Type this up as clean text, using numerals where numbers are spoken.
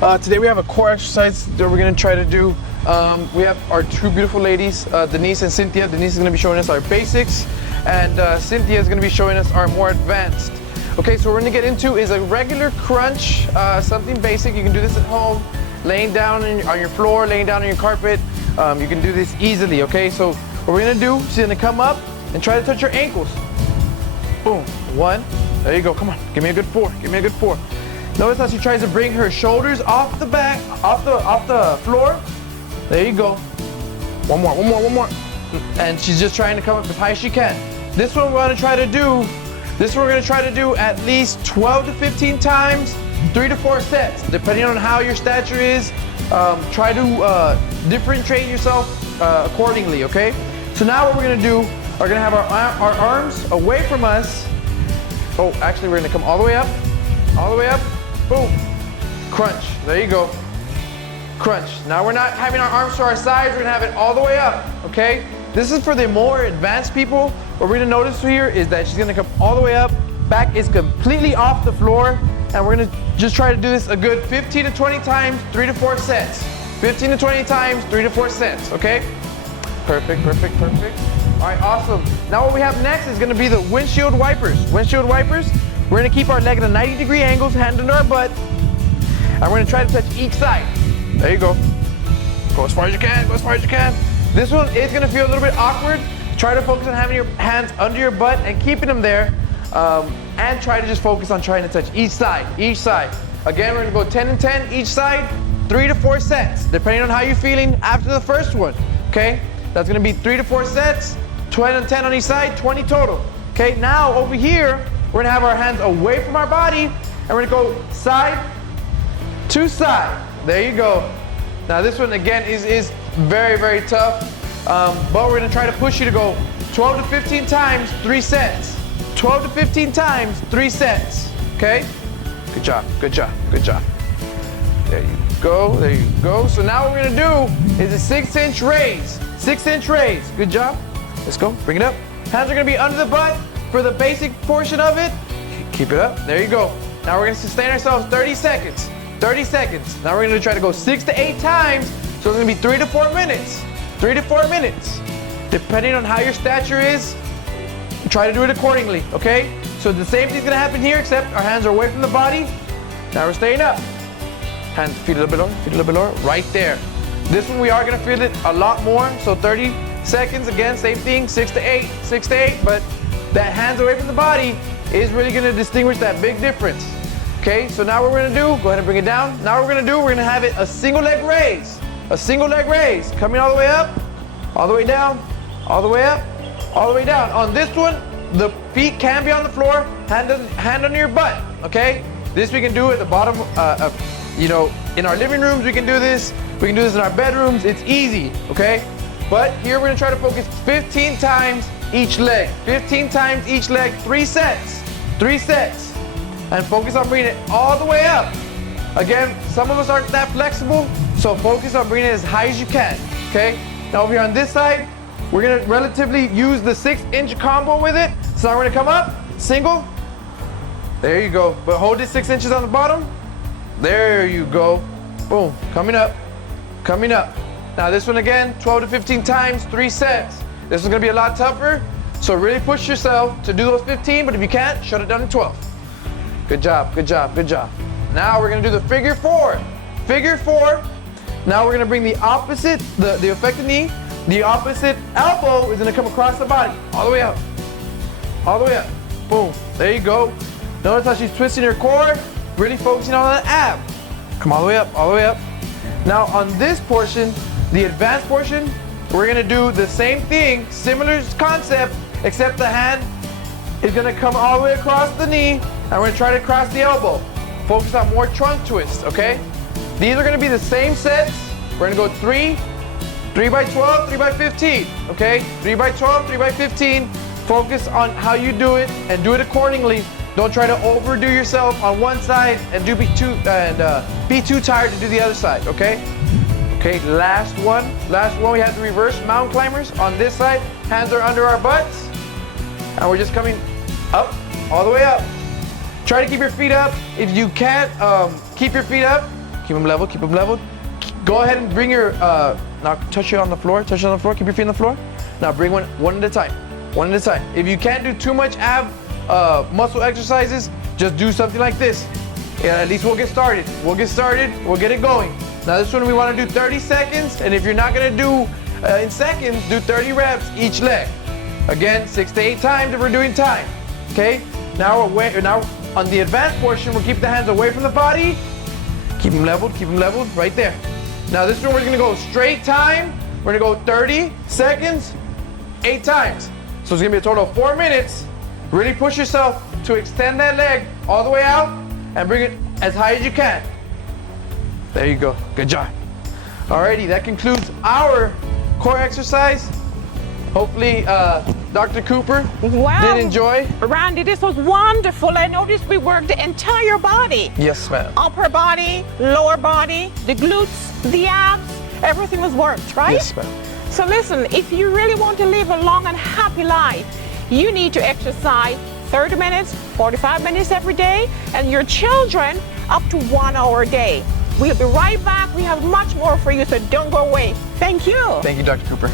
Today we have a core exercise that we're gonna try to do. We have our two beautiful ladies, Denise and Cynthia. Denise is gonna be showing us our basics, and Cynthia is gonna be showing us our more advanced. Okay, so what we're gonna get into is a regular crunch, something basic. You can do this at home, laying down on your floor, laying down on your carpet. You can do this easily, okay? So what we're gonna do, she's gonna come up and try to touch your ankles. Boom, one, there you go, come on, give me a good four, give me a good four. Notice how she tries to bring her shoulders off the back, off the floor. There you go. One more, one more, one more. And she's just trying to come up as high as she can. This one we're gonna try to do, at least 12 to 15 times, 3 to 4 sets, depending on how your stature is. Try to differentiate yourself accordingly, okay? So now what we're gonna do, we're gonna have our arms away from us. Oh, actually we're gonna come all the way up, boom, crunch, there you go, crunch. Now we're not having our arms to our sides, we're gonna have it all the way up, okay? This is for the more advanced people. What we're gonna notice here is that she's gonna come all the way up, back is completely off the floor, and we're gonna just try to do this a good 15 to 20 times, 3 to 4 sets. 15 to 20 times, 3 to 4 sets, okay? Perfect, perfect, perfect. All right, awesome. Now what we have next is gonna be the windshield wipers. Windshield wipers, we're gonna keep our leg at a 90-degree angle, hand under our butt, and we're gonna try to touch each side. There you go. Go as far as you can, go as far as you can. This one is gonna feel a little bit awkward. Try to focus on having your hands under your butt and keeping them there, and try to just focus on trying to touch each side, each side. Again, we're gonna go 10 and 10 each side, 3 to 4 sets, depending on how you're feeling after the first one, okay? That's gonna be 3 to 4 sets, 20 and 10 on each side, 20 total. Okay, now over here, we're gonna have our hands away from our body, and we're gonna go side to side. There you go. Now this one again is very, very tough, but we're gonna try to push you to go 12 to 15 times, 3 sets. 12 to 15 times, 3 sets, okay? Good job, good job, good job. There you go, there you go. So now what we're gonna do is a 6-inch raise. 6-inch raise, good job. Let's go, bring it up. Hands are gonna be under the butt for the basic portion of it. Keep it up, there you go. Now we're gonna sustain ourselves 30 seconds. 30 seconds. Now we're gonna try to go 6 to 8 times, so it's gonna be 3 to 4 minutes. 3 to 4 minutes. Depending on how your stature is, try to do it accordingly, okay? So the same thing's gonna happen here, except our hands are away from the body. Now we're staying up. Hands, feet a little bit lower, feet a little bit lower, right there. This one we are gonna feel it a lot more, so 30 seconds, again, same thing, 6 to 8, 6 to 8, but that hands away from the body is really gonna distinguish that big difference. Okay, so now what we're gonna do, go ahead and bring it down. Now what we're gonna do, we're gonna have it a single leg raise. A single leg raise, coming all the way up, all the way down, all the way up, all the way down. On this one, the feet can be on the floor, hand under your butt, okay? This we can do at the bottom, in our living rooms, we can do this. We can do this in our bedrooms, it's easy, okay? But here we're gonna try to focus 15 times each leg. 15 times each leg, 3 sets, 3 sets. And focus on bringing it all the way up. Again, some of us aren't that flexible, so focus on bringing it as high as you can, okay? Now over here on this side, we're gonna relatively use the 6-inch combo with it. So now we're gonna come up, single, there you go. But hold it 6 inches on the bottom, there you go. Boom, coming up, coming up. Now this one again, 12 to 15 times, 3 sets. This is gonna be a lot tougher, so really push yourself to do those 15, but if you can't, shut it down to 12. Good job, good job, good job. Now we're gonna do the figure 4. Figure 4. Now we're gonna bring the opposite, the affected knee, the opposite elbow is gonna come across the body, all the way up. All the way up, boom, there you go. Notice how she's twisting her core, really focusing on that ab. Come all the way up, all the way up. Now on this portion, the advanced portion, we're gonna do the same thing, similar concept, except the hand is gonna come all the way across the knee, and we're gonna try to cross the elbow. Focus on more trunk twists, okay? These are gonna be the same sets. We're gonna go 3 by 12, 3 by 15, okay? 3 by 12, 3 by 15. Focus on how you do it and do it accordingly. Don't try to overdo yourself on one side and be too tired to do the other side, okay? Okay, last one. Last one, we have the reverse mountain climbers. On this side, hands are under our butts, and we're just coming up, all the way up. Try to keep your feet up. If you can't keep your feet up, keep them level, keep them level. Go ahead and bring your, now touch it on the floor, touch it on the floor, keep your feet on the floor. Now bring one at a time, one at a time. If you can't do too much ab muscle exercises, just do something like this. Yeah, at least we'll get started. We'll get it going. Now this one we want to do 30 seconds, and if you're not gonna do in seconds, do 30 reps each leg. Again, 6 to 8 times if we're doing time. Okay? Now on the advanced portion, we'll keep the hands away from the body. Keep them leveled, right there. Now this one we're gonna go straight time. We're gonna go 30 seconds, 8 times. So it's gonna be a total of 4 minutes. Really push yourself to extend that leg all the way out and bring it as high as you can. There you go, good job. Alrighty, that concludes our core exercise. Hopefully, Dr. Cooper did enjoy. Randy, this was wonderful. I noticed we worked the entire body. Yes, ma'am. Upper body, lower body, the glutes, the abs, everything was worked, right? Yes, ma'am. So listen, if you really want to live a long and happy life, you need to exercise 30 minutes, 45 minutes every day, and your children up to 1 hour a day. We'll be right back. We have much more for you, so don't go away. Thank you. Thank you, Dr. Cooper.